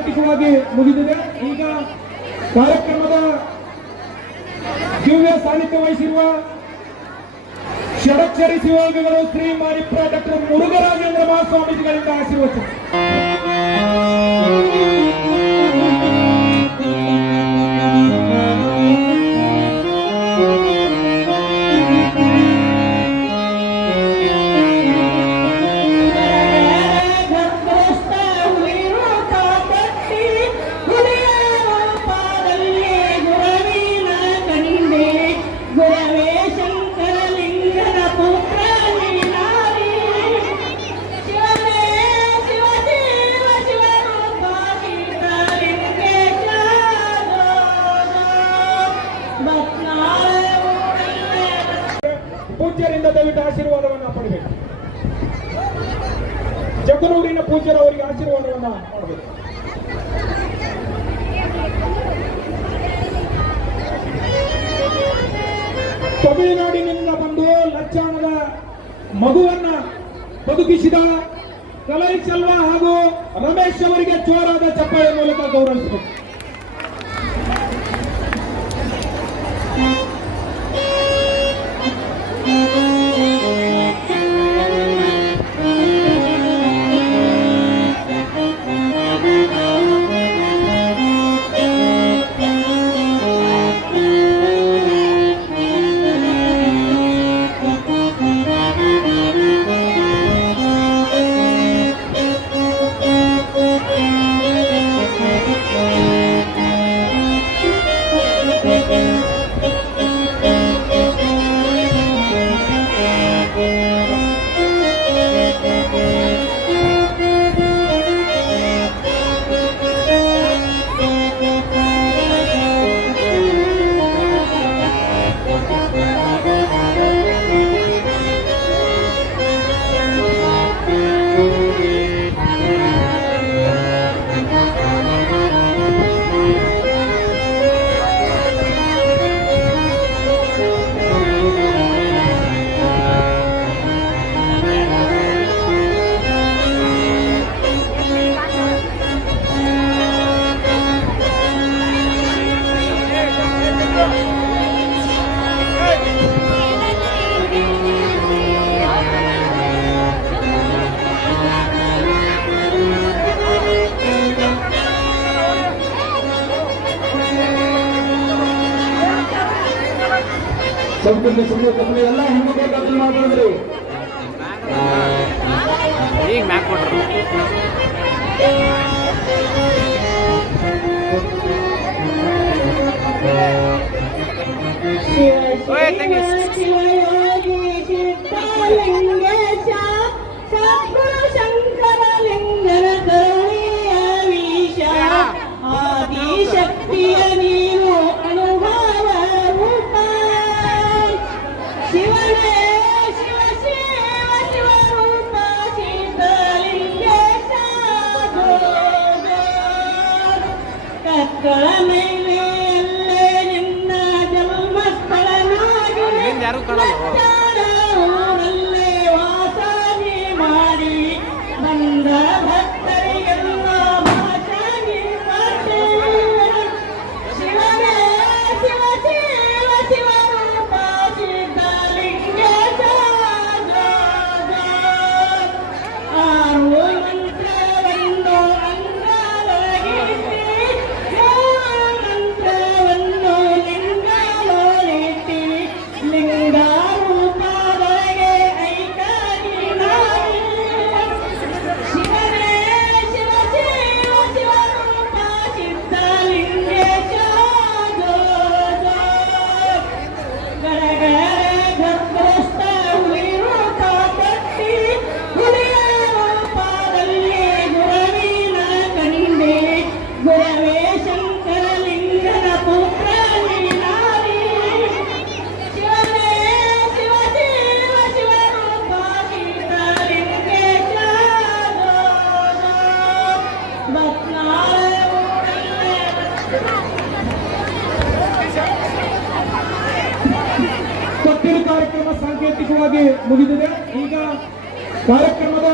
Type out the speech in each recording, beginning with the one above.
ಅನೈತಿಕವಾಗಿ ಮುಗಿದಿದೆ. ಈಗ ಕಾರ್ಯಕ್ರಮದ ದಿವ್ಯ ಸಾನ್ನಿಧ್ಯ ವಹಿಸಿರುವ ಷಡಕ್ಷರಿ ಶಿವಗಳು ಶ್ರೀ ಮಾರಿಪ್ರ ಡಾಕ್ಟರ್ ಮುರುಘರಾಜೇಂದ್ರ ಮಹಾಸ್ವಾಮೀಜಿಗಳಿಂದ ಆಶೀರ್ವಚನ. ತಮಿಳುನಾಡಿನಿಂದ ಬಂದು ಲಚ್ಚಾನದ ಮಗುವನ್ನ ಬದುಕಿಸಿದ ಕಲೈ ಸೆಲ್ವಾ ಹಾಗೂ ರಮೇಶ್ ಅವರಿಗೆ ಚೋರಾದ ಚಪ್ಪಾಳೆ ಮೂಲಕ ಗೌರವಿಸಬೇಕು. ಸಂಪೂರ್ಣ ಸುಮ್ಮನೆ ತಮ್ಮೆ ಎಲ್ಲ ಹೆಂಗೆ ಬೇಕಾದ್ರೆ ಮಾಡ್ಕೊಂಡ್ರಿ ಈಗ ಮ್ಯಾಕ್ ಕೊಟ್ರು. ಓಯ್ ತಂಗಿ ಸಂಪೂರ್ಣವಾಗಿ ಮುಗಿದಿದೆ. ಈಗ ಕಾರ್ಯಕ್ರಮದ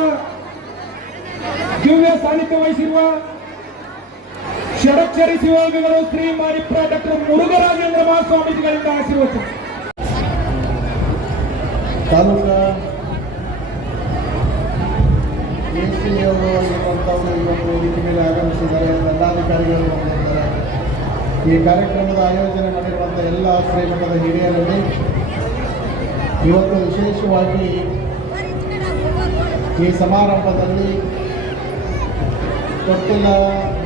ದಿವ್ಯ ಸಾನ್ನಿಧ್ಯ ವಹಿಸಿರುವ ಷಡಕ್ಷರಿ ಶಿವಗಳು ಶ್ರೀ ಮಾರಿಪ್ರ ಡಾಕ್ಟರ್ ಮುರುಘರಾಜೇಂದ್ರ ಮಹಾಸ್ವಾಮೀಜಿಗಳಿಂದ ಆಶೀರ್ವಚನ. ಮೇಲೆ ಆಗಮಿಸಿದ್ದಾರೆ. ದಂಡಾಧಿಕಾರಿಗಳು ಈ ಕಾರ್ಯಕ್ರಮದ ಆಯೋಜನೆ ಮಾಡಿರುವಂತಹ ಎಲ್ಲ ಶ್ರೀಮಠದ ಹಿರಿಯರಲ್ಲಿ ಇವತ್ತು ವಿಶೇಷವಾಗಿ ಈ ಸಮಾರಂಭದಲ್ಲಿ ತೊಟ್ಟಿಲ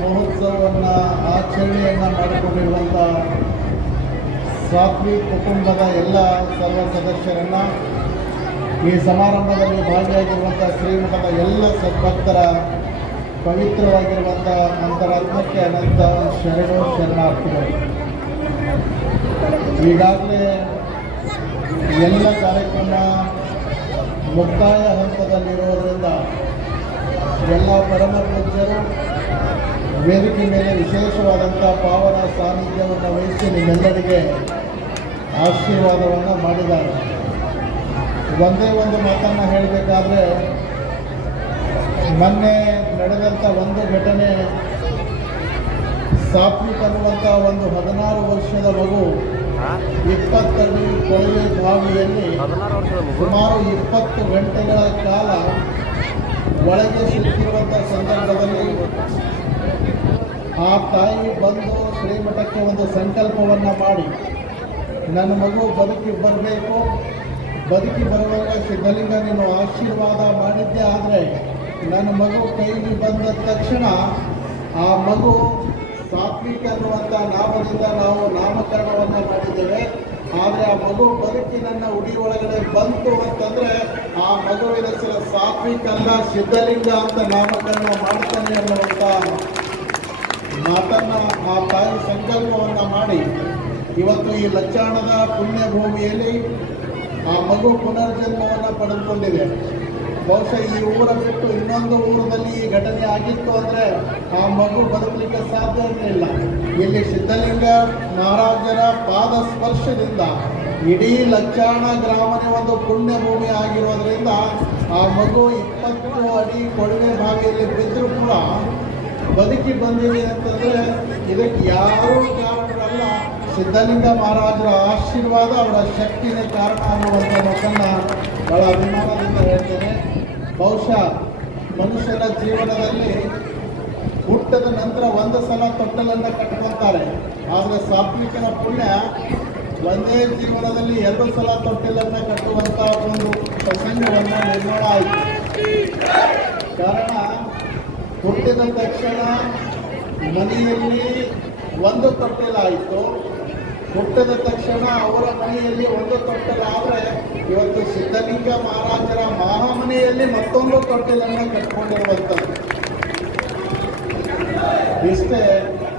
ಮಹೋತ್ಸವವನ್ನು ಆಚರಣೆಯನ್ನು ಮಾಡಿಕೊಂಡಿರುವಂಥ ಸಾತ್ವಿ ಕುಟುಂಬದ ಎಲ್ಲ ಸರ್ವ ಸದಸ್ಯರನ್ನು ಈ ಸಮಾರಂಭದಲ್ಲಿ ಭಾಗಿಯಾಗಿರುವಂಥ ಶ್ರೀಮಠದ ಎಲ್ಲ ಸದ್ಭಕ್ತರ ಪವಿತ್ರವಾಗಿರುವಂಥ ಅಂತರಾತ್ಮಕ್ಕೆ ಅನಂತ ಶರಣು ಶರಣಾರ್ಥಿಗಳು. ಈಗಾಗಲೇ ಎಲ್ಲ ಕಾರ್ಯಕ್ರಮ ಮುಕ್ತಾಯ ಹಂತದಲ್ಲಿರೋದ್ರಿಂದ ಎಲ್ಲ ಪರಮ ಪೂಜ್ಯರು ವೇದಿಕೆ ಮೇಲೆ ವಿಶೇಷವಾದಂಥ ಪಾವನ ಸಾನ್ನಿಧ್ಯವನ್ನು ವಹಿಸಿ ನಿಮ್ಮೆಲ್ಲರಿಗೆ ಆಶೀರ್ವಾದವನ್ನು ಮಾಡಿದ್ದಾರೆ. ಒಂದೇ ಒಂದು ಮಾತನ್ನು ಹೇಳಬೇಕಾದ್ರೆ, ಮೊನ್ನೆ ನಡೆದಂಥ ಒಂದು ಘಟನೆ ಸಾತ್ವಿಕ್ ಅನ್ನುವಂಥ ಒಂದು ಹದಿನಾರು ವರ್ಷದ ಮಗು ಇಪ್ಪತ್ತಡಿ ಕೊಳವೆ ಬಾವಿಯಲ್ಲಿ ಸುಮಾರು ಇಪ್ಪತ್ತು ಗಂಟೆಗಳ ಕಾಲ ಒಳಗೆ ಸಿಕ್ಕಿರುವಂಥ ಸಂದರ್ಭದಲ್ಲಿ ಆ ತಾಯಿ ಬಂದು ಶ್ರೀಮಠಕ್ಕೆ ಒಂದು ಸಂಕಲ್ಪವನ್ನು ಮಾಡಿ ನನ್ನ ಮಗು ಬದುಕಿ ಬರಬೇಕು. ಬದುಕಿ ಬರುವಾಗ ಸಿದ್ಧಲಿಂಗ ನೀನು ಆಶೀರ್ವಾದ ಮಾಡಿದ್ದೆ. ಆದರೆ ನನ್ನ ಮಗು ಕೈಗೆ ಬಂದ ತಕ್ಷಣ ಆ ಮಗು ಸಾತ್ವಿಕ್ ಅನ್ನುವಂಥ ನಾಮದಿಂದ ನಾವು ನಾಮಕರಣವನ್ನು ಮಾಡಿದ್ದೇವೆ. ಆದರೆ ಆ ಮಗು ಬದುಕಿನನ್ನ ಉಡಿ ಒಳಗಡೆ ಬಂತು ಅಂತಂದ್ರೆ ಆ ಮಗುವಿನ ಹೆಸರು ಸಾತ್ವಿಕ ಅಲ್ಲ ಸಿದ್ಧಲಿಂಗ ಅಂತ ನಾಮಕರಣ ಮಾಡ್ತಾನೆ ಅನ್ನುವಂಥ ಮಾತನ್ನ ಆ ತಾಯಿ ಸಂಕಲ್ಪವನ್ನ ಮಾಡಿ. ಇವತ್ತು ಈ ಲಚ್ಚಾಣದ ಪುಣ್ಯಭೂಮಿಯಲ್ಲಿ ಆ ಮಗು ಪುನರ್ಜನ್ಮವನ್ನು ಪಡೆದುಕೊಂಡಿದೆ. ಬಹುಶಃ ಈ ಊರ ಬಿಟ್ಟು ಇನ್ನೊಂದು ಊರಲ್ಲಿ ಈ ಘಟನೆ ಆಗಿತ್ತು ಅಂದರೆ ಆ ಮಗು ಬದುಕಲಿಕ್ಕೆ ಸಾಧ್ಯ ಇರಲಿಲ್ಲ. ಇಲ್ಲಿ ಸಿದ್ಧಲಿಂಗ ಮಹಾರಾಜರ ಪಾದ ಸ್ಪರ್ಶದಿಂದ ಇಡೀ ಲಕ್ಷಾಣ ಗ್ರಾಮನೇ ಒಂದು ಪುಣ್ಯ ಭೂಮಿ ಆಗಿರೋದ್ರಿಂದ ಆ ಮಗು ಇಪ್ಪತ್ತು ಅಡಿ ಕೊಳವೆ ಬಾವಿಯಲ್ಲಿ ಬಿದ್ದರೂ ಕೂಡ ಬದುಕಿ ಬಂದಿದೆ ಅಂತಂದರೆ ಇದಕ್ಕೆ ಯಾರೂ ಕಾರಣರಲ್ಲ. ಸಿದ್ಧಲಿಂಗ ಮಹಾರಾಜರ ಆಶೀರ್ವಾದ ಅವರ ಶಕ್ತಿನೇ ಕಾರಣ ಅನ್ನುವಂಥ ಮಕ್ಕಳನ್ನ ಬಹಳ ಅಭಿಮಾನದಿಂದ ಹೇಳ್ತೇನೆ. ಬಹುಶಃ ಮನುಷ್ಯನ ಜೀವನದಲ್ಲಿ ಹುಟ್ಟದ ನಂತರ ಒಂದು ಸಲ ತೊಟ್ಟಲನ್ನು ಕಟ್ಕೊತಾರೆ. ಆದರೆ ಸಾತ್ವಿಕನ ಪುಣ್ಯ ಒಂದೇ ಜೀವನದಲ್ಲಿ ಎರಡು ಸಲ ತೊಟ್ಟಲನ್ನು ಕಟ್ಟುವಂಥ ಒಂದು ಪ್ರಸಂಗವನ್ನು ನಿರ್ಮಾಣ ಆಯಿತು. ಕಾರಣ ಹುಟ್ಟಿದ ತಕ್ಷಣ ಮನೆಯಲ್ಲಿ ಒಂದು ತೊಟ್ಟಿಲಾಯಿತು. ಹುಟ್ಟಿದ ತಕ್ಷಣ ಅವರ ಮನೆಯಲ್ಲಿ ಒಂದು ತೊಟ್ಟಲಾದರೆ ಇವತ್ತು ಸಿದ್ಧಲಿಂಗ ಮಹಾರಾಜರ ಮಹಾಮನೆಯಲ್ಲಿ ಮತ್ತೊಂದು ತೊಟ್ಟಲನ್ನು ಕಟ್ಕೊಂಡಿರುವಂಥದ್ದು. ಇಷ್ಟೇ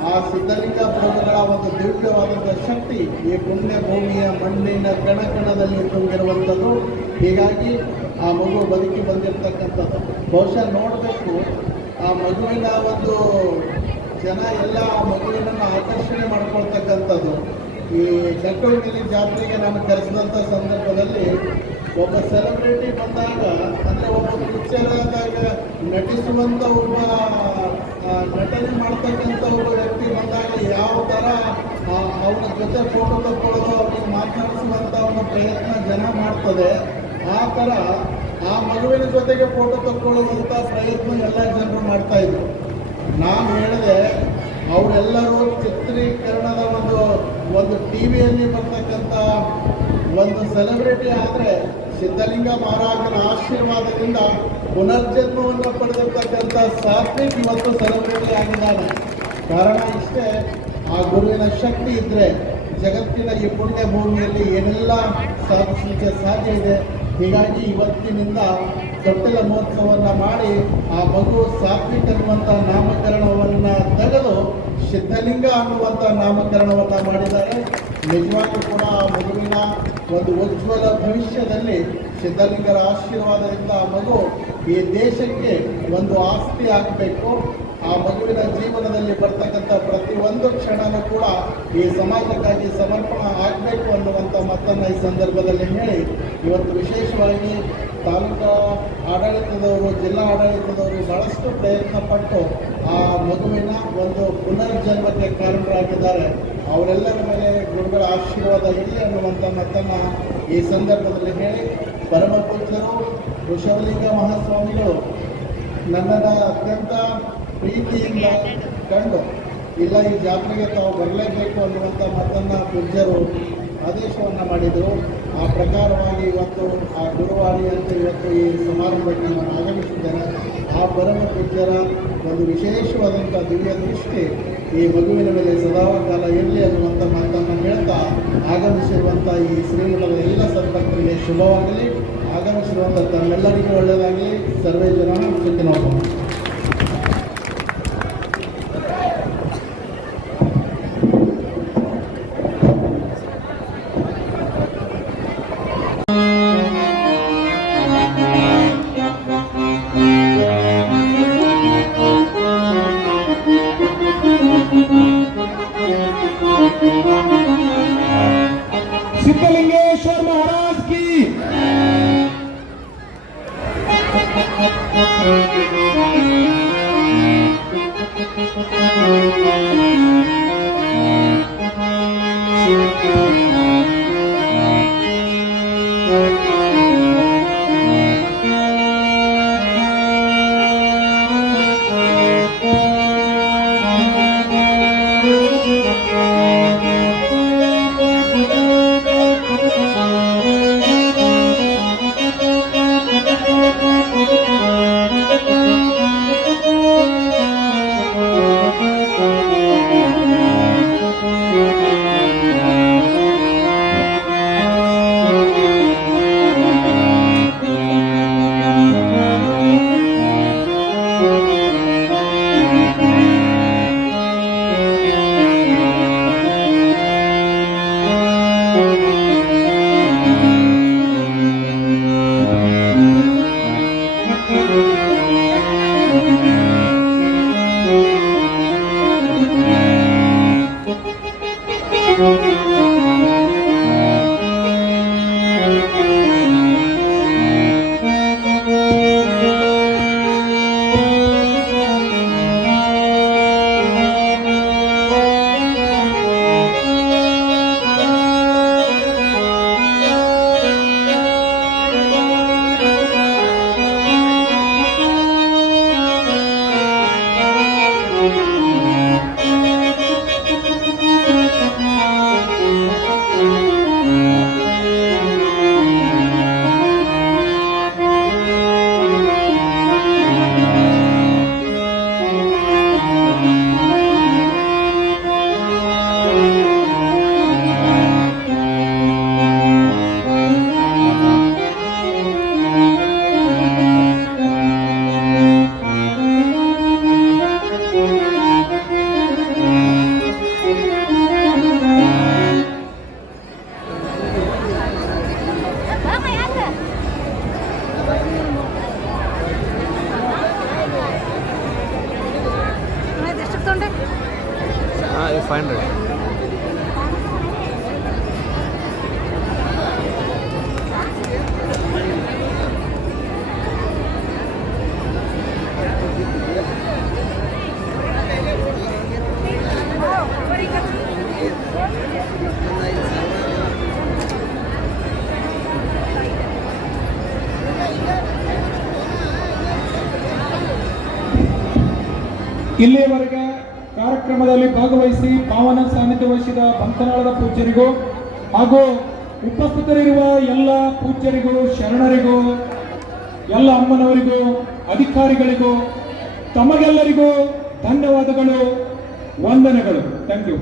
ಆ ಸಿದ್ಧಲಿಂಗ ಪ್ರಭುಗಳ ಒಂದು ದಿವ್ಯವಾದಂಥ ಶಕ್ತಿ ಈ ಪುಣ್ಯ ಭೂಮಿಯ ಮಣ್ಣಿನ ಕಣಕಣದಲ್ಲಿ ತುಂಬಿರುವಂಥದ್ದು. ಹೀಗಾಗಿ ಆ ಮಗು ಬದುಕಿ ಬಂದಿರತಕ್ಕಂಥದ್ದು. ಬಹುಶಃ ನೋಡಬೇಕು, ಆ ಮಗುವಿನ ಒಂದು ಜನ ಎಲ್ಲ ಆ ಮಗುವಿನನ್ನು ಆಕರ್ಷಣೆ ಮಾಡ್ಕೊಳ್ತಕ್ಕಂಥದ್ದು. ಈ ಗಟ್ಟುಗುಡಿಲಿ ಜಾತ್ರೆಗೆ ನಾನು ಕರೆಸಿದಂಥ ಸಂದರ್ಭದಲ್ಲಿ ಒಬ್ಬ ಸೆಲೆಬ್ರಿಟಿ ಬಂದಾಗ, ಅಂದರೆ ಒಬ್ಬ ಪಿಕ್ಚರ್ದಾಗ ನಟಿಸುವಂಥ ಒಬ್ಬ ನಟನೆ ಮಾಡ್ತಕ್ಕಂಥ ಒಬ್ಬ ವ್ಯಕ್ತಿ ಬಂದಾಗ ಯಾವ ಥರ ಅವನ ಜೊತೆ ಫೋಟೋ ತಗೊಳ್ಳೋದು ಅವ್ರಿಗೆ ಮಾತನಾಡಿಸುವಂಥ ಒಂದು ಪ್ರಯತ್ನ ಜನ ಮಾಡ್ತದೆ. ಆ ಥರ ಆ ಮಗುವಿನ ಜೊತೆಗೆ ಫೋಟೋ ತಗೊಳ್ಳುವಂಥ ಪ್ರಯತ್ನ ಎಲ್ಲ ಜನರು ಮಾಡ್ತಾಯಿದ್ರು ನಾನು ಹೇಳಿದೆ ಅವರೆಲ್ಲರೂ ಚಿತ್ರೀಕರಣದ ಒಂದು ಒಂದು ಟಿ ವಿಯಲ್ಲಿ ಬರ್ತಕ್ಕಂಥ ಒಂದು ಸೆಲೆಬ್ರಿಟಿ ಆದರೆ ಸಿದ್ಧಲಿಂಗ ಮಹಾರಾಜನ ಆಶೀರ್ವಾದದಿಂದ ಪುನರ್ಜನ್ಮವನ್ನು ಪಡೆದಿರ್ತಕ್ಕಂಥ ಸಾತ್ವಿಕ್ ಇವತ್ತು ಸೆಲೆಬ್ರಿಟಿ ಆಗಿದ್ದಾನೆ. ಕಾರಣ ಇಷ್ಟೇ, ಆ ಗುರುವಿನ ಶಕ್ತಿ ಇದ್ದರೆ ಜಗತ್ತಿನ ಈ ಪುಣ್ಯ ಭೂಮಿಯಲ್ಲಿ ಏನೆಲ್ಲ ಸಾಧಿಸಲಿಕ್ಕೆ ಸಾಧ್ಯ ಇದೆ ಹೀಗಾಗಿ ಇವತ್ತಿನಿಂದ ತೊಟ್ಟಿಲ ಮಹೋತ್ಸವವನ್ನು ಮಾಡಿ ಆ ಮಗು ಸಾತ್ವಿಕ್ ಅನ್ನುವಂಥ ನಾಮಕರಣವನ್ನು ತೆಗೆದು ಸಿದ್ಧಲಿಂಗ ಅನ್ನುವಂಥ ನಾಮಕರಣವನ್ನು ಮಾಡಿದ್ದಾರೆ. ನಿಜವಾಗ್ಲೂ ಕೂಡ ಆ ಮಗುವಿನ ಒಂದು ಉಜ್ವಲ ಭವಿಷ್ಯದಲ್ಲಿ ಸಿದ್ಧಲಿಂಗರ ಆಶೀರ್ವಾದದಿಂದ ಆ ಮಗು ಈ ದೇಶಕ್ಕೆ ಒಂದು ಆಸ್ತಿ ಆಗಬೇಕು. ಆ ಮಗುವಿನ ಜೀವನದಲ್ಲಿ ಬರ್ತಕ್ಕಂಥ ಪ್ರತಿಯೊಂದು ಕ್ಷಣನೂ ಕೂಡ ಈ ಸಮಾಜಕ್ಕಾಗಿ ಸಮರ್ಪಣ ಆಗಬೇಕು ಅನ್ನುವಂಥ ಮತ್ತನ್ನು ಈ ಸಂದರ್ಭದಲ್ಲಿ ಹೇಳಿ ಇವತ್ತು ವಿಶೇಷವಾಗಿ ತಾಲೂಕಾ ಆಡಳಿತದವರು, ಜಿಲ್ಲಾ ಆಡಳಿತದವರು ಬಹಳಷ್ಟು ಪ್ರಯತ್ನ ಪಟ್ಟು ಆ ಮಗುವಿನ ಒಂದು ಪುನರ್ಜನ್ಮಕ್ಕೆ ಕಾರಣರಾಗಿದ್ದಾರೆ. ಅವರೆಲ್ಲರ ಮೇಲೆ ಗುರುಗಳ ಆಶೀರ್ವಾದ ಇರಲಿ ಅನ್ನುವಂಥ ಮತ್ತನ್ನು ಈ ಸಂದರ್ಭದಲ್ಲಿ ಹೇಳಿ ಪರಮ ಪೂಜ್ಯರು ಋಷಭಲಿಂಗ ಮಹಾಸ್ವಾಮಿಗಳು ನನ್ನನ್ನು ಅತ್ಯಂತ ಪ್ರೀತಿಯಿಂದ ಕಂಡು ಇಲ್ಲ, ಈ ಜಾತ್ರೆಗೆ ತಾವು ಬರಲೇಬೇಕು ಅನ್ನುವಂಥ ಮತ್ತನ್ನು ಪೂಜ್ಯರು ಆದೇಶವನ್ನು ಮಾಡಿದರು. ಆ ಪ್ರಕಾರವಾಗಿ ಇವತ್ತು ಆ ಗುರುವಾರಿ ಅಂತ ಇವತ್ತು ಈ ಸಮಾರಂಭಕ್ಕೆ ನಾನು ಆಗಮಿಸಿದ್ದೇನೆ. ಆ ಪರಮ ಪೂಜ್ಯರ ಒಂದು ವಿಶೇಷವಾದಂಥ ದಿವ್ಯ ದೃಷ್ಟಿ ಈ ಮಗುವಿನ ಮೇಲೆ ಸದಾಕಾಲ ಇರಲಿ ಅನ್ನುವಂಥ ಮಾತನ್ನು ಹೇಳ್ತಾ ಆಗಮಿಸಿರುವಂಥ ಈ ಶ್ರೀಮಠದ ಎಲ್ಲ ಸಂಪರ್ಕರಿಗೆ ಶುಭವಾಗಲಿ. ಆಗಮಿಸಿರುವಂಥ ತಮ್ಮೆಲ್ಲರಿಗೂ ಒಳ್ಳೆಯದಾಗಲಿ. ಸರ್ವೇ ಜನ ಸುಖಿನೋಭವ ಹಾಂ ಇದು ಫೈವ್ ಹಂಡ್ರೆಡ್ ಇಲ್ಲಿಯವರೆಗೆ ಕಾರ್ಯಕ್ರಮದಲ್ಲಿ ಭಾಗವಹಿಸಿ ಪಾವನ ಸಾನ್ನಿಧ್ಯ ವಹಿಸಿದ ಬಂತನಾಳದ ಪೂಜ್ಯರಿಗೂ ಹಾಗೂ ಉಪಸ್ಥಿತರಿರುವ ಎಲ್ಲ ಪೂಜ್ಯರಿಗೂ, ಶರಣರಿಗೂ, ಎಲ್ಲ ಅಮ್ಮನವರಿಗೂ, ಅಧಿಕಾರಿಗಳಿಗೂ, ತಮಗೆಲ್ಲರಿಗೂ ಧನ್ಯವಾದಗಳು, ವಂದನೆಗಳು. Thank you